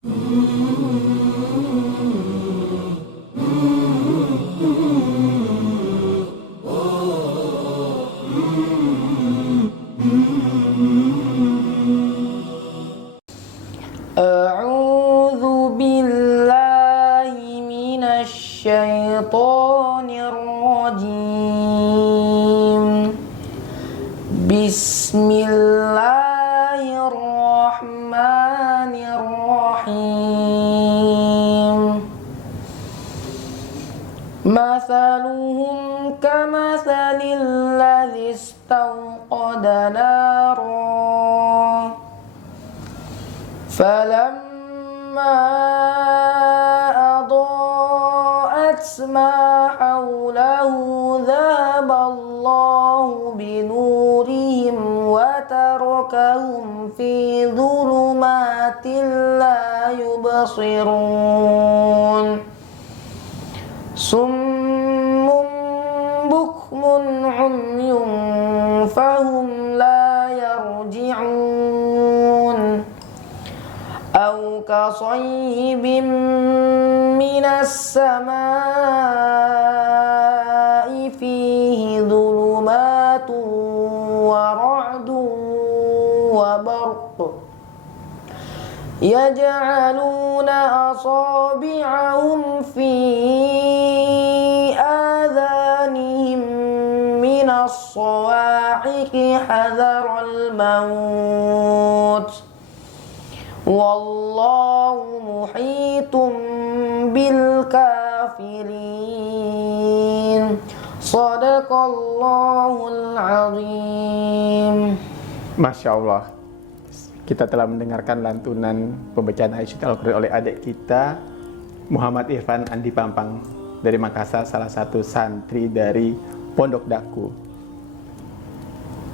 A'udzu billahi minasy syaithanir rajim. Bismillahirrahmanirrahim. Mathaluhum kamathalil ladzi istawqada naran فلما أضاءت ما حوله ذهب الله بنورهم وتركهم في ظلمات لا يبصرون صم بكم عمي فهم لا يرجعون أو كصيب من السماء فيه ظلمات ورعد وبرق يجعلون أصابعهم في آذانهم من الصواعق حذر الموت Wallahu muhitum bil kafirin. Shadaqallahul azim. Masya Allah, kita telah mendengarkan lantunan pembacaan ayat suci Al-Quran oleh adik kita Muhammad Irfan Andi Pampang dari Makassar, salah satu santri dari Pondok Daku.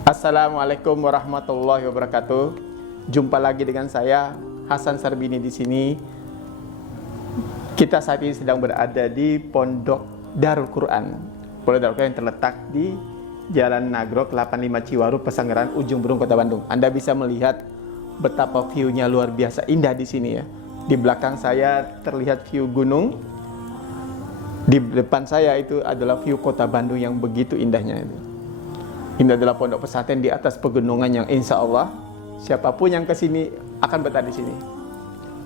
Assalamualaikum warahmatullahi wabarakatuh. Jumpa lagi dengan saya Hasan Sarbini di sini. Kita saat ini sedang berada di Pondok Darul Quran. Pondok Darul Quran yang terletak di Jalan Nagrok 85 Ciwaru, Pesanggeran, Ujung Berung, Kota Bandung. Anda bisa melihat betapa view-nya luar biasa indah di sini ya. Di belakang saya terlihat view gunung. Di depan saya itu adalah view Kota Bandung yang begitu indahnya itu. Ini adalah pondok pesantren di atas pegunungan yang insya Allah siapapun yang kesini akan betah di sini.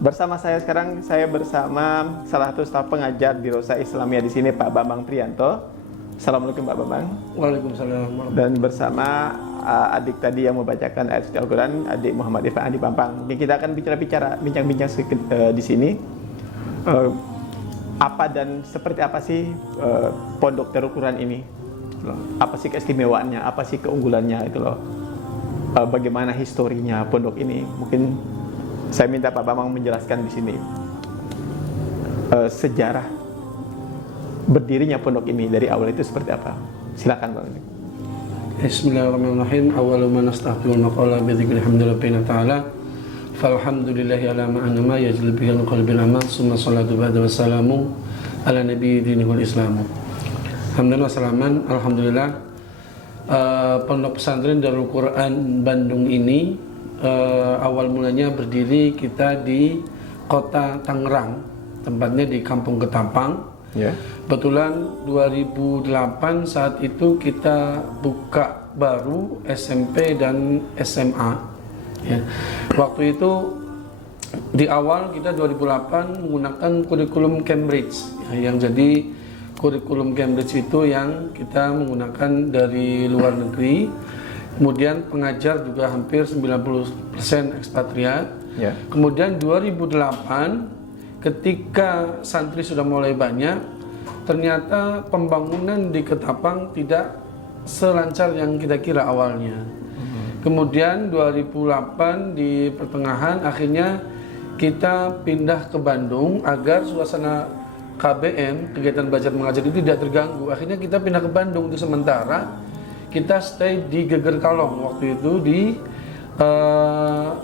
Bersama saya sekarang, saya bersama salah satu staf pengajar di Rosa Islamiyah di sini, Pak Bambang Prianto. Assalamualaikum Pak Bambang. Waalaikumsalam. Dan bersama adik tadi yang membacakan ayat suci Al-Quran, adik Muhammad Irfan Andi Pampang. Mungkin kita akan bincang-bincang di sini. Apa dan seperti apa sih Pondok Darul Quran ini? Apa sih keistimewaannya? Apa sih keunggulannya itu loh? Bagaimana historinya pondok ini? Mungkin saya minta Pak Bambang menjelaskan di sini sejarah berdirinya pondok ini dari awal itu seperti apa. Silakan Bang. Bismillahirrahmanirrahim. Awwalu ma nasta'firul maqala bi dzikri hamdillah ta'ala. Falhamdulillahi ala ma anama yajlib bihi qalbil amal. Summa salatu ba'da wassalamu ala nabiyyi dinihul islamu. Alhamdulillah salaman. Alhamdulillah. Pondok pesantren Darul Quran Bandung ini awal mulanya berdiri kita di kota Tangerang, tempatnya di Kampung Ketapang. Yeah. Kebetulan 2008 saat itu kita buka baru SMP dan SMA. Ya. Waktu itu di awal kita 2008 menggunakan kurikulum Cambridge, ya, yang jadi kurikulum Cambridge itu yang kita menggunakan dari luar negeri. Kemudian pengajar juga hampir 90% ekspatriat. Yeah. Kemudian 2008 ketika santri sudah mulai banyak, ternyata pembangunan di Ketapang tidak selancar yang kita kira awalnya. Kemudian 2008 di pertengahan akhirnya kita pindah ke Bandung agar suasana KBM, kegiatan belajar mengajar itu tidak terganggu. Akhirnya kita pindah ke Bandung untuk sementara. Kita stay di Geger Kalong waktu itu di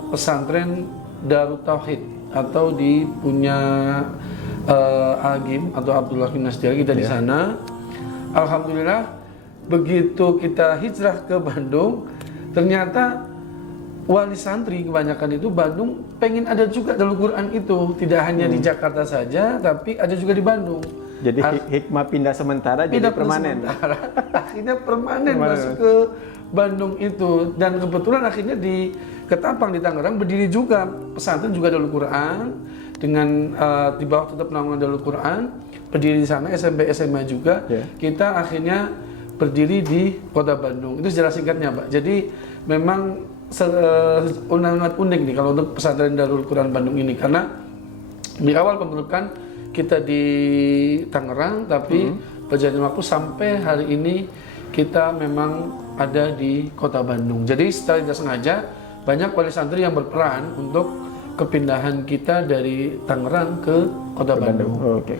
pesantren Darut Tauhid atau di punya Agim atau Abdullah bin Nasjari, kita di sana. Alhamdulillah begitu kita hijrah ke Bandung, ternyata wali santri kebanyakan itu Bandung pengen ada juga Darul Quran itu, tidak hanya di Jakarta saja, tapi ada juga di Bandung. Jadi hikmah pindah sementara jadi permanen. Akhirnya permanen masuk ke Bandung itu, dan kebetulan akhirnya di Ketapang di Tangerang berdiri juga pesantren juga Darul Quran dengan di bawah tetap naungan Darul Quran, berdiri di sana SMP SMA juga. Kita akhirnya berdiri di Kota Bandung. Itu sejarah singkatnya, Pak. Jadi memang sangat unik nih kalau untuk pesantren Darul Quran Bandung ini, karena di awal pembentukan kita di Tangerang, tapi berjalan waktu sampai hari ini kita memang ada di Kota Bandung. Jadi secara tidak sengaja banyak wali santri yang berperan untuk kepindahan kita dari Tangerang ke Kota Bandung. Oke.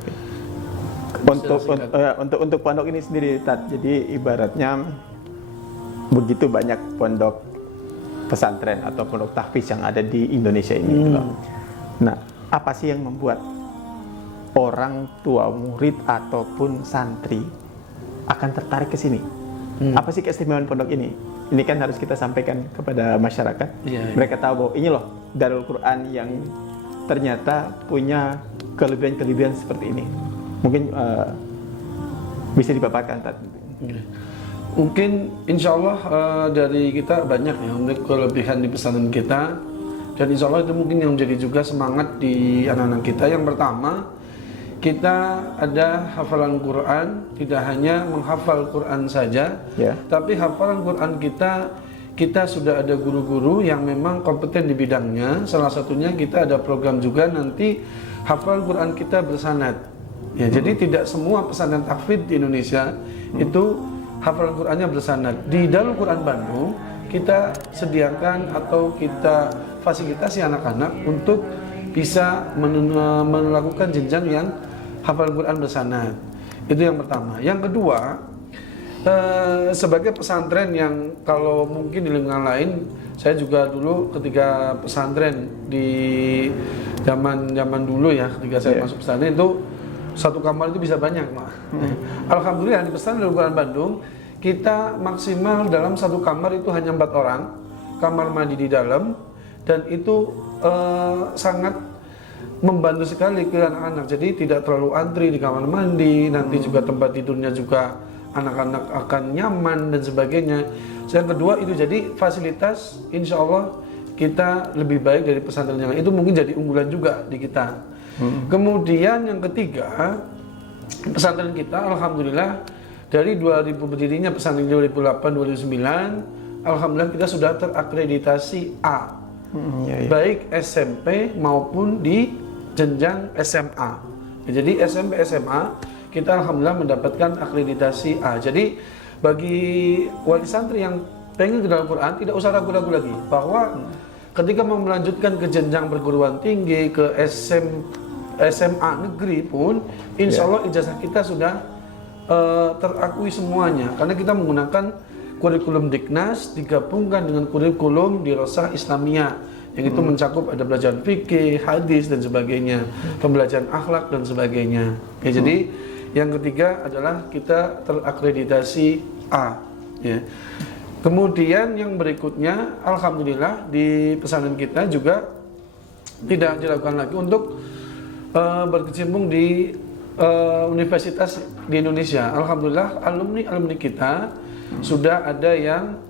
Untuk pondok ini sendiri, Tat, jadi ibaratnya begitu banyak pondok pesantren atau pondok tahfiz yang ada di Indonesia ini. Nah, apa sih yang membuat orang tua murid ataupun santri akan tertarik ke sini? Apa sih keistimewaan pondok ini? Ini kan harus kita sampaikan kepada masyarakat. Mereka tahu bahwa ini loh Darul Quran yang ternyata punya kelebihan-kelebihan seperti ini. Mungkin bisa dipaparkan, Tat. Mungkin insya Allah dari kita banyak ya untuk kelebihan di pesantren kita, dan insya Allah itu mungkin yang menjadi juga semangat di anak-anak kita. Yang pertama, kita ada hafalan Quran, tidak hanya menghafal Quran saja, tapi hafalan Quran kita sudah ada guru-guru yang memang kompeten di bidangnya. Salah satunya kita ada program juga nanti hafalan Quran kita bersanad. Ya, jadi tidak semua pesantren tahfidz di Indonesia itu hafalan Qurannya bersanad. Di Darul Quran Bandung kita sediakan atau kita fasilitasi anak-anak untuk bisa melakukan jenjang yang hafalan Quran bersanad. Itu yang pertama. Yang kedua, sebagai pesantren yang kalau mungkin di lingkungan lain, saya juga dulu ketika pesantren di zaman dulu ya, ketika saya masuk pesantren itu satu kamar itu bisa banyak, Mak. Alhamdulillah di pesantren Darul Quran Bandung kita maksimal dalam satu kamar itu hanya 4 orang, kamar mandi di dalam, dan itu sangat membantu sekali ke anak-anak. Jadi tidak terlalu antri di kamar mandi, nanti juga tempat tidurnya juga anak-anak akan nyaman dan sebagainya. Yang kedua itu jadi fasilitas insya Allah kita lebih baik dari pesantren yang lain. Itu mungkin jadi unggulan juga di kita. Kemudian yang ketiga, pesantren kita alhamdulillah dari 2000 berdirinya pesantren 2008-2009, alhamdulillah kita sudah terakreditasi A. Baik SMP maupun di jenjang SMA. Jadi SMP SMA kita alhamdulillah mendapatkan akreditasi A. Jadi bagi wali santri yang pengen ke dalam Quran tidak usah ragu-ragu lagi bahwa ketika mau melanjutkan ke jenjang perguruan tinggi, ke SMA negeri pun insya Allah ijazah kita sudah terakui semuanya, karena kita menggunakan kurikulum Diknas digabungkan dengan kurikulum Dirasah Islamiyah yang itu mencakup ada pelajaran fikih, hadis dan sebagainya, pembelajaran akhlak dan sebagainya. Ya, jadi yang ketiga adalah kita terakreditasi A. Ya. Kemudian yang berikutnya, alhamdulillah di pesantren kita juga tidak dilakukan lagi untuk berkecimpung di universitas di Indonesia. Alhamdulillah alumni kita sudah ada yang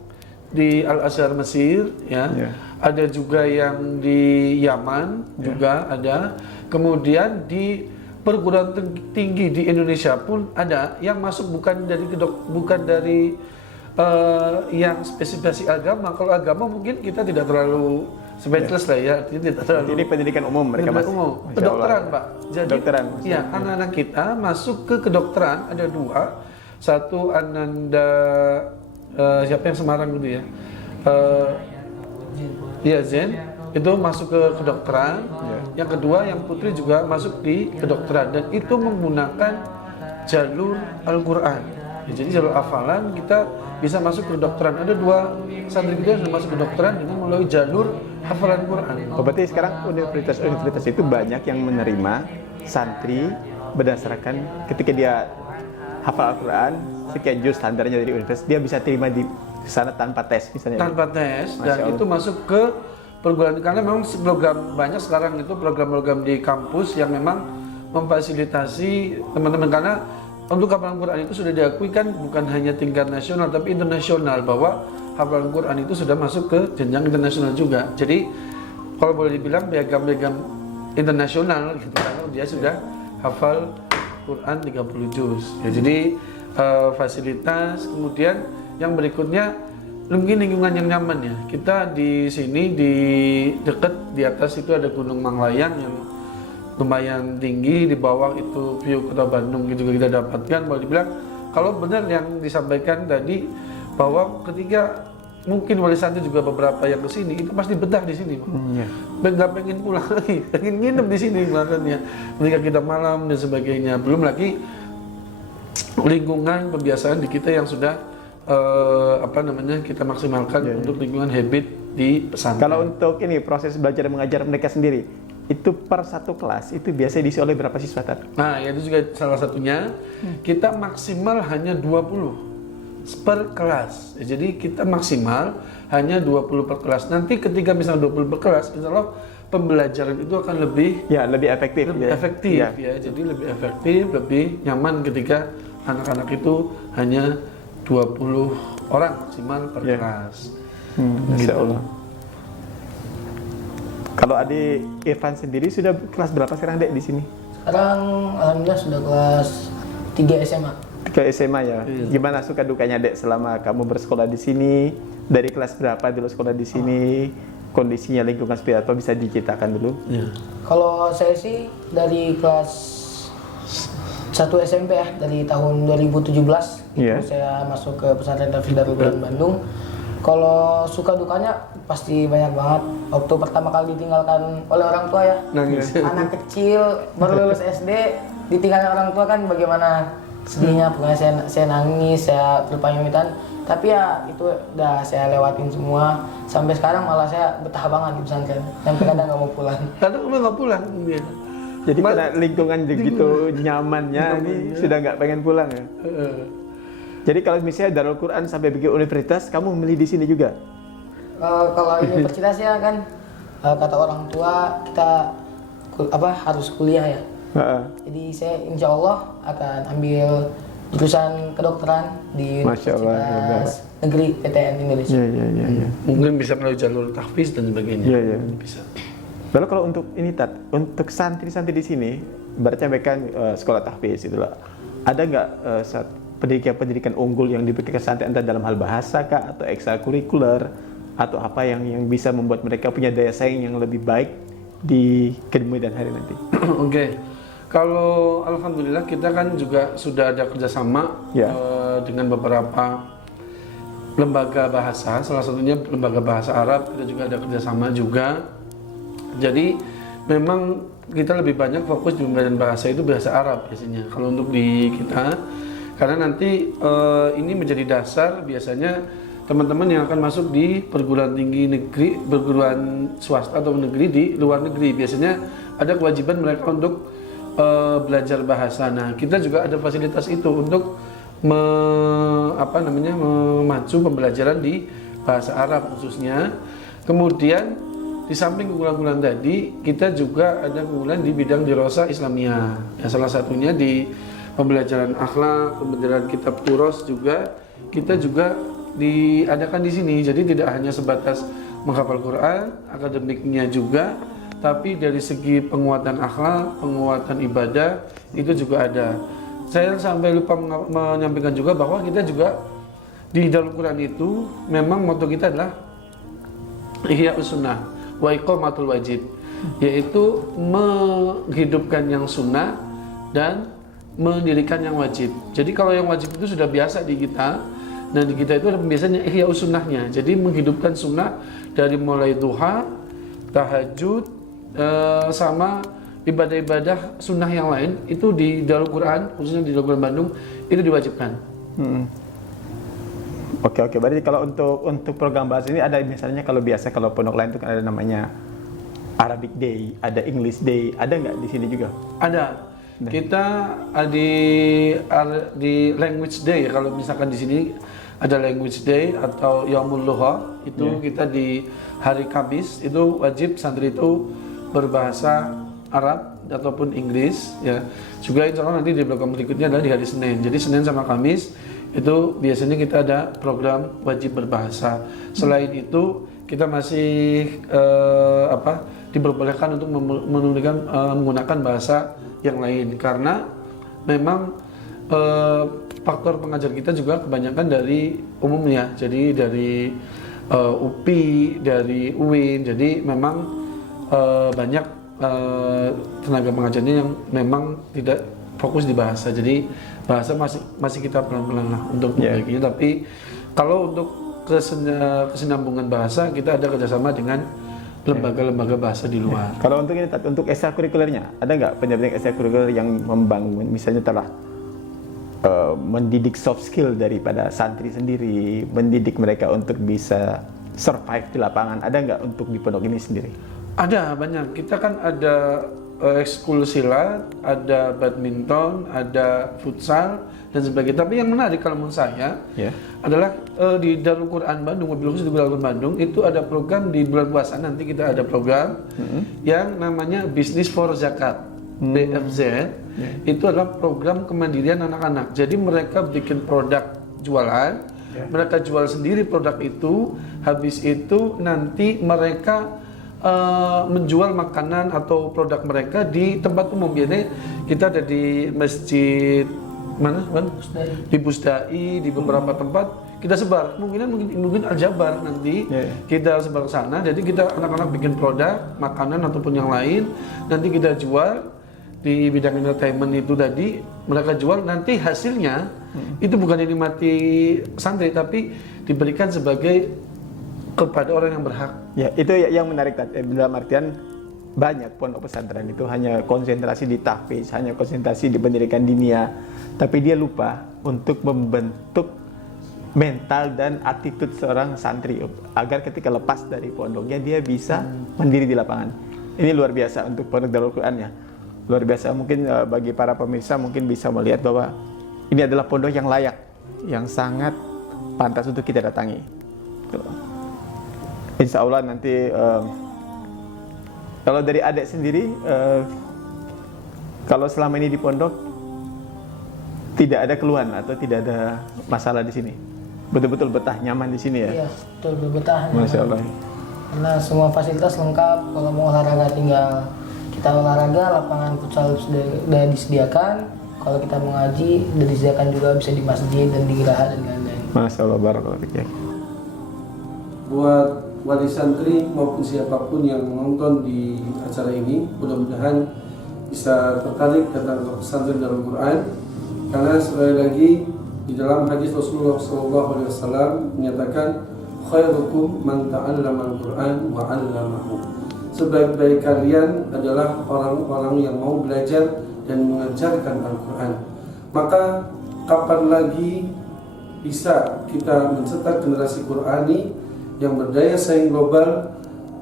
di Al-Azhar Mesir, ada juga yang di Yaman juga ada. Kemudian di perguruan tinggi di Indonesia pun ada yang masuk bukan dari yang spesifikasi agama. Kalau agama mungkin kita tidak terlalu speechless lah ya, tidak terlalu. Ini pendidikan umum mereka mas. Kedokteran, Pak. Jadi kedokteran, ya anak-anak kita masuk ke kedokteran ada 2. Satu Ananda siapa yang Semarang gitu ya? Zen itu masuk ke kedokteran. Yang kedua yang Putri juga masuk di kedokteran dan itu menggunakan jalur Al-Quran. Ya, jadi jalur hafalan kita bisa masuk ke kedokteran. Ada 2 santri kita yang sudah masuk ke kedokteran dengan melalui jalur hafalan Quran. Oh, berarti sekarang universitas itu banyak yang menerima santri berdasarkan ketika dia hafal Al-Quran, sekian juz standarnya dari universitas, dia bisa terima di sana tanpa tes misalnya. tanpa tes, Masya dan Allah. itu masuk ke perguruan, karena memang program banyak sekarang itu program-program di kampus yang memang memfasilitasi teman-teman, karena untuk hafalan Quran itu sudah diakui kan bukan hanya tingkat nasional tapi internasional, bahwa hafalan Quran itu sudah masuk ke jenjang internasional juga. Jadi kalau boleh dibilang piagam-piagam internasional gitu, karena dia sudah hafal Quran 30 juz. Ya, jadi fasilitas, kemudian yang berikutnya mungkin lingkungan yang nyaman ya. Kita di sini di dekat di atas itu ada Gunung Manglayang yang lumayan tinggi, di bawah itu view kota Bandung itu juga kita dapatkan. Boleh dibilang kalau benar yang disampaikan tadi bahwa ketika mungkin wali santri juga beberapa yang ke sini itu pasti betah di sini, nggak pengen pulang lagi, pengen nginep di sini makanya ketika kita malam dan sebagainya. Belum lagi lingkungan kebiasaan di kita yang sudah kita maksimalkan untuk lingkungan habit di pesantren. Kalau untuk ini proses belajar mengajar mereka sendiri, itu per satu kelas itu biasanya diisi oleh berapa siswa, Tat? Nah, itu juga salah satunya. Kita maksimal hanya 20 per kelas. Jadi kita maksimal hanya 20 per kelas. Nanti ketika misalnya 20 per kelas, insya Allah pembelajaran itu akan lebih efektif. efektif ya. Jadi lebih efektif, lebih nyaman ketika anak-anak itu hanya 20 orang maksimal per kelas. Masya Allah. Kalau adik Irfan sendiri sudah kelas berapa sekarang, Dek, di sini? Sekarang alhamdulillah sudah kelas 3 SMA. Ke SMA ya. Gimana suka dukanya, Dek, selama kamu bersekolah di sini? Dari kelas berapa dulu sekolah di sini? Kondisinya lingkungan seperti apa, bisa diceritakan dulu? Kalau saya sih dari kelas 1 SMP ya, dari tahun 2017 itu saya masuk ke pesantren Darul Quran Bandung. Kalau suka dukanya pasti banyak banget. Waktu pertama kali ditinggalkan oleh orang tua ya, Nangis. anak kecil baru lulus SD ditinggalkan orang tua kan bagaimana sedihnya. Pokoknya saya nangis, saya berpamitan. Tapi ya itu udah saya lewatin semua. Sampai sekarang malah saya betah banget di pesantren. Sampai kadang nggak mau pulang. Kadang udah nggak pulang. Ya. Jadi karena lingkungan begitu nyamannya, ini sudah nggak pengen pulang ya? Jadi kalau misalnya Darul Quran sampai bikin universitas, kamu memilih di sini juga? Kalau universitasnya kan kata orang tua kita harus kuliah ya. Jadi saya insya Allah akan ambil jurusan kedokteran di Universitas Negeri PTN Indonesia. Mungkin bisa melalui jalur tahfiz dan sebagainya. Bisa. Lalu kalau untuk ini, Tat, untuk santri-santri di sini, berarti mereka sekolah tahfiz itulah. Ada nggak pendidikan unggul yang diberikan santri, entah dalam hal bahasa kah atau ekstrakurikuler atau apa yang bisa membuat mereka punya daya saing yang lebih baik di kemudian hari nanti? Oke. Kalau alhamdulillah kita kan juga sudah ada kerjasama dengan beberapa lembaga bahasa, salah satunya lembaga bahasa Arab. Kita juga ada kerjasama juga. Jadi memang kita lebih banyak fokus di pembelajaran bahasa itu bahasa Arab biasanya. Kalau untuk di kita, karena nanti ini menjadi dasar biasanya teman-teman yang akan masuk di perguruan tinggi negeri, perguruan swasta atau negeri di luar negeri, biasanya ada kewajiban mereka untuk belajar bahasa. Nah, kita juga ada fasilitas itu untuk memacu pembelajaran di bahasa Arab khususnya. Kemudian di samping keunggulan-keunggulan tadi, kita juga ada keunggulan di bidang dirosah Islamiyah. Ya, salah satunya di pembelajaran akhlak, pembelajaran kitab Quros juga kita juga diadakan di sini. Jadi tidak hanya sebatas menghafal Quran, akademiknya juga, tapi dari segi penguatan akhlak, penguatan ibadah itu juga ada. Saya sampai lupa menyampaikan juga bahwa kita juga di Darul Quran itu memang motto kita adalah Ihya'us Sunnah wa Iqamatul Wajib, yaitu menghidupkan yang sunnah dan mendirikan yang wajib. Jadi kalau yang wajib itu sudah biasa di kita, dan di kita itu ada biasanya Ihya'us Sunnahnya. Jadi menghidupkan sunnah dari mulai duha, tahajud, sama ibadah-ibadah sunnah yang lain itu di Darul Quran, khususnya di Darul Quran Bandung itu diwajibkan. Oke. Berarti kalau untuk program bahasa ini ada misalnya kalau biasa kalau pondok lain itu kan ada namanya Arabic Day, ada English Day, ada nggak di sini juga? Ada. Kita di Language Day, kalau misalkan di sini ada language day atau Yaumul Lugha, itu kita di hari Kamis itu wajib santri itu berbahasa Arab ataupun Inggris ya. Juga insya Allah nanti di program berikutnya adalah di hari Senin. Jadi Senin sama Kamis itu biasanya kita ada program wajib berbahasa. Selain itu kita masih diperbolehkan untuk menggunakan bahasa yang lain karena memang faktor pengajar kita juga kebanyakan dari umumnya, jadi dari UPI, dari UIN, jadi memang banyak tenaga pengajarnya yang memang tidak fokus di bahasa, jadi bahasa masih kita pelan-pelan lah untuk membaginya. Tapi kalau untuk kesinambungan bahasa kita ada kerjasama dengan lembaga-lembaga bahasa di luar. Kalau untuk ini, untuk ekstrakurikulernya, ada nggak pendidikan ekstrakurikuler yang membangun, misalnya telah mendidik soft skill daripada santri sendiri, mendidik mereka untuk bisa survive di lapangan, ada nggak untuk di pondok ini sendiri? Ada, banyak. Kita kan ada ekskul silat, ada badminton, ada futsal dan sebagainya. Tapi yang menarik kalau menurut saya adalah di Darul Quran Bandung, mobil khusus di Darul Quran Bandung itu ada program di bulan puasa, nanti kita ada program yang namanya Business for Zakat, BFZ. Itu adalah program kemandirian anak-anak. Jadi mereka bikin produk jualan, mereka jual sendiri produk itu, habis itu nanti mereka menjual makanan atau produk mereka di tempat umum. Jadi kita ada di masjid mana? Di Pusdai, di beberapa tempat kita sebar. Mungkin Al-Jabar nanti kita sebar ke sana. Jadi kita anak-anak bikin produk makanan ataupun yang lain, nanti kita jual di bidang entertainment itu tadi, mereka jual, nanti hasilnya itu bukan dinikmati santri tapi diberikan sebagai kepada orang yang berhak. Ya, itu yang menarik dalam artian banyak pondok pesantren itu hanya konsentrasi di tahfiz, hanya konsentrasi di pendidikan dinia, tapi dia lupa untuk membentuk mental dan attitude seorang santri agar ketika lepas dari pondoknya dia bisa mandiri di lapangan. Ini luar biasa untuk pondok Darul Quran ya. Luar biasa, mungkin bagi para pemirsa mungkin bisa melihat bahwa ini adalah pondok yang layak, yang sangat pantas untuk kita datangi. Insya Allah nanti kalau dari adik sendiri, kalau selama ini di pondok tidak ada keluhan atau tidak ada masalah di sini, betul-betul betah, nyaman di sini ya? Iya, betul betah. Masya Allah. Karena semua fasilitas lengkap, kalau mau olahraga tinggal kita olahraga, lapangan futsal sudah disediakan. Kalau kita mau ngaji, sudah disediakan juga, bisa di masjid dan di geraha dan lain-lain. Masya Allah, barakallahu fiik. Buat wali santri maupun siapapun yang menonton di acara ini, mudah-mudahan bisa tertarik datang ke pesantren Darul Quran, karena sekali lagi di dalam hadis Rasulullah SAW menyatakan khairukum man ta'allama al-Quran wa 'allamahu. Sebaik-baik kalian adalah orang-orang yang mau belajar dan mengajarkan Al-Quran. Maka kapan lagi bisa kita mencetak generasi Qurani yang berdaya saing global,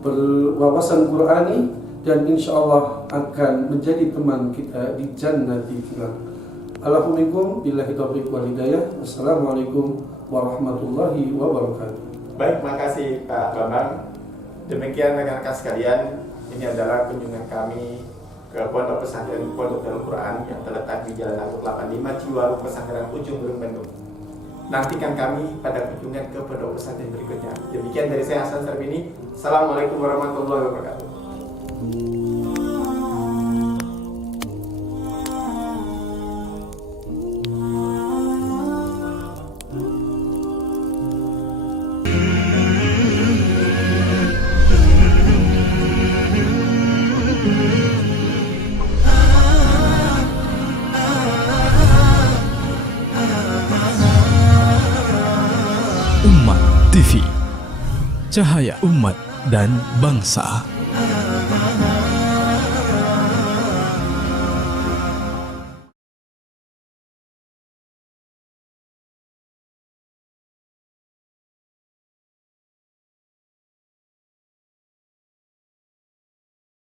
berwawasan Qurani, dan insya Allah akan menjadi teman kita di jannati kelak. Alhamdulillah, billahi taufiq wal hidayah. Wassalamualaikum warahmatullahi wabarakatuh. Baik, makasih Pak Bambang. Demikian rekan-rekan sekalian, ini adalah kunjungan kami ke Pondok Pesantren Pondok Darul Quran yang terletak di Jalan Agung 85 Ciwaru, Pesanggeran Ujung Berung, Bandung. Nantikan kami pada kunjungan ke Pondok Pesantren berikutnya. Demikian dari saya Hasan Sarbini. Assalamualaikum warahmatullahi wabarakatuh. Umat TV, cahaya umat dan bangsa.